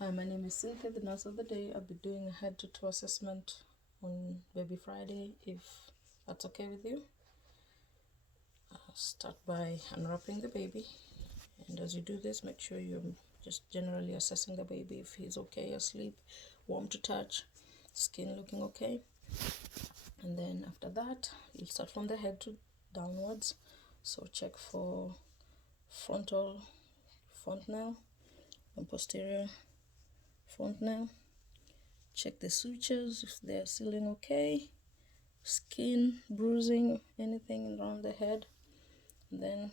Hi, my name is Cynthia, the nurse of the day. I'll be doing a head to toe assessment on Baby Friday, if that's okay with you. I'll start by unwrapping the baby, and as you do this, make sure you're just generally assessing the baby if he's okay, asleep, warm to touch, skin looking okay. And then after that, you'll start from the head to downwards. So check for frontal fontanelle and posterior fontanelle. Check the sutures if they're sealing okay, skin, bruising, anything around the head. And then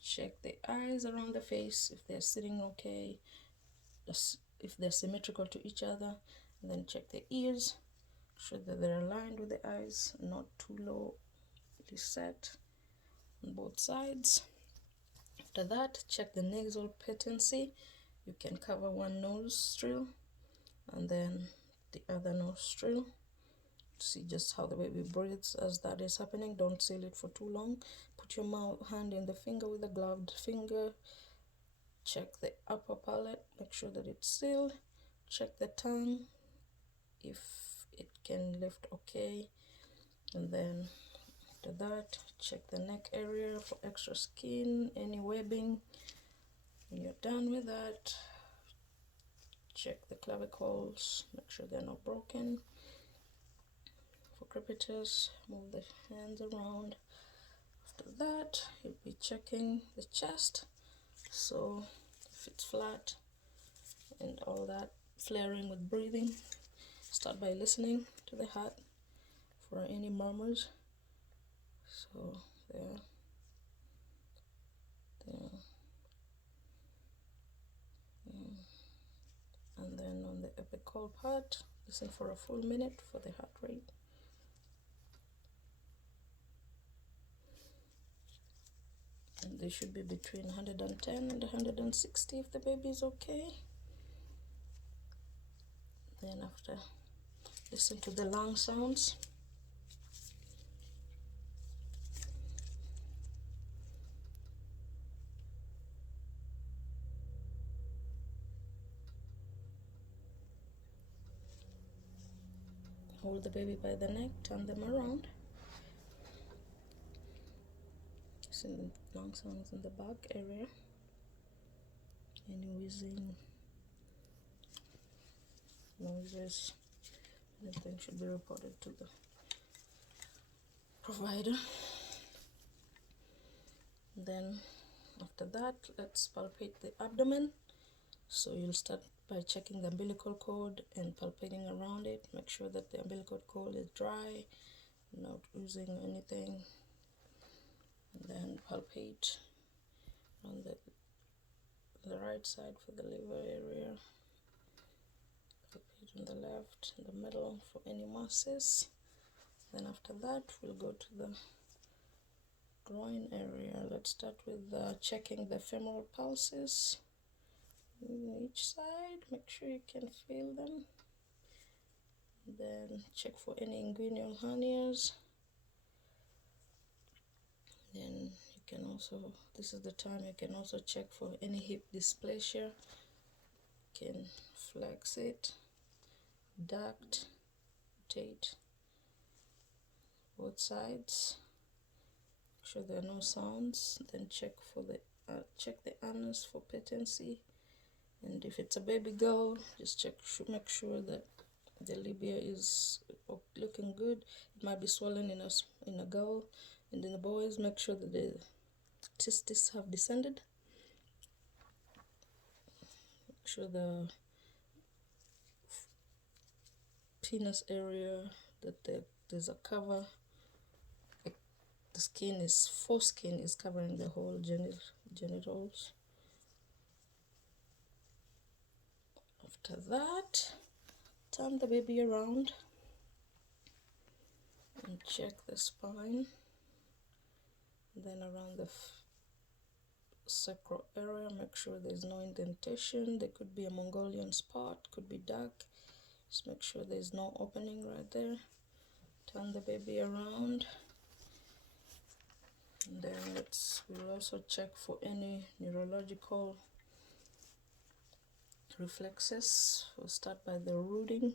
check the eyes around the face if they're sitting okay, if they're symmetrical to each other. And then check the ears, sure that they're aligned with the eyes, not too low, set on both sides. After that, check the nasal patency. You can cover one nostril and then the other nostril to see just how the baby breathes as that is happening. Don't seal it for too long. Put your hand in the finger with a gloved finger. Check the upper palate, make sure that it's sealed. Check the tongue if it can lift okay. And then after that, check the neck area for extra skin, any webbing. When you're done with that, check the clavicles, make sure they're not broken. For crepitus, move the hands around. After that, you'll be checking the chest, so if it's flat and all that, flaring with breathing. Start by listening to the heart for any murmurs. So there, there, and then on the epical part, listen for a full minute for the heart rate. And they should be between 110 and 160 if the baby is okay. Then after, listen to the lung sounds. Hold the baby by the neck, turn them around. Listen the lung sounds in the back area. Any wheezing, noises, anything should be reported to the provider. Then after that, let's palpate the abdomen. So you'll start by checking the umbilical cord and palpating around it. Make sure that the umbilical cord is dry, not oozing anything. And then palpate on the right side for the liver area. Palpate on the left, in the middle for any masses. Then after that, we'll go to the groin area. Let's start with checking the femoral pulses on each side. Make sure you can feel them. Then check for any inguinal hernias. Then you can also, this is the time you can also check for any hip dysplasia. You can flex it, duct, rotate both sides. Make sure there are no sounds. Then check for the check the anus for patency. And if it's a baby girl, just make sure that the labia is looking good. It might be swollen in a girl, and in the boys, make sure that the testes have descended. Make sure the penis area that there's a cover. The foreskin is covering the whole genitals. After that, turn the baby around and check the spine. Then around the sacral area, make sure there's no indentation. There could be a Mongolian spot, could be dark. Just make sure there's no opening right there. Turn the baby around. And then we'll also check for any neurological reflexes. We'll start by the rooting.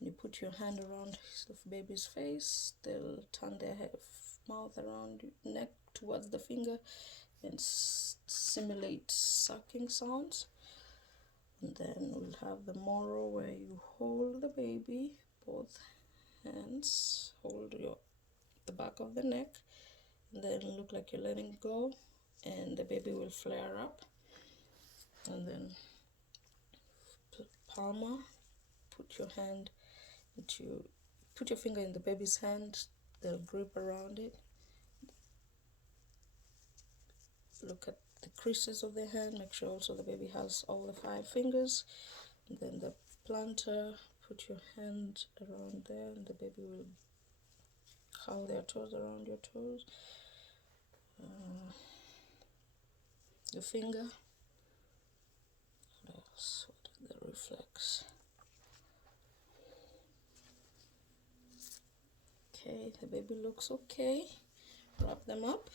You put your hand around the baby's face, they'll turn their mouth around your neck towards the finger and simulate sucking sounds. And then we'll have the moro, where you hold the baby, both hands, hold the back of the neck, and then look like you're letting go, and the baby will flare up. And then palma, put your finger in the baby's hand, they'll grip around it. Look at the creases of their hand, make sure also the baby has all the 5 fingers. And then the plantar, put your hand around there, and the baby will curl their toes around your toes. The finger, what else? What is the reflex? Okay, the baby looks okay. Wrap them up.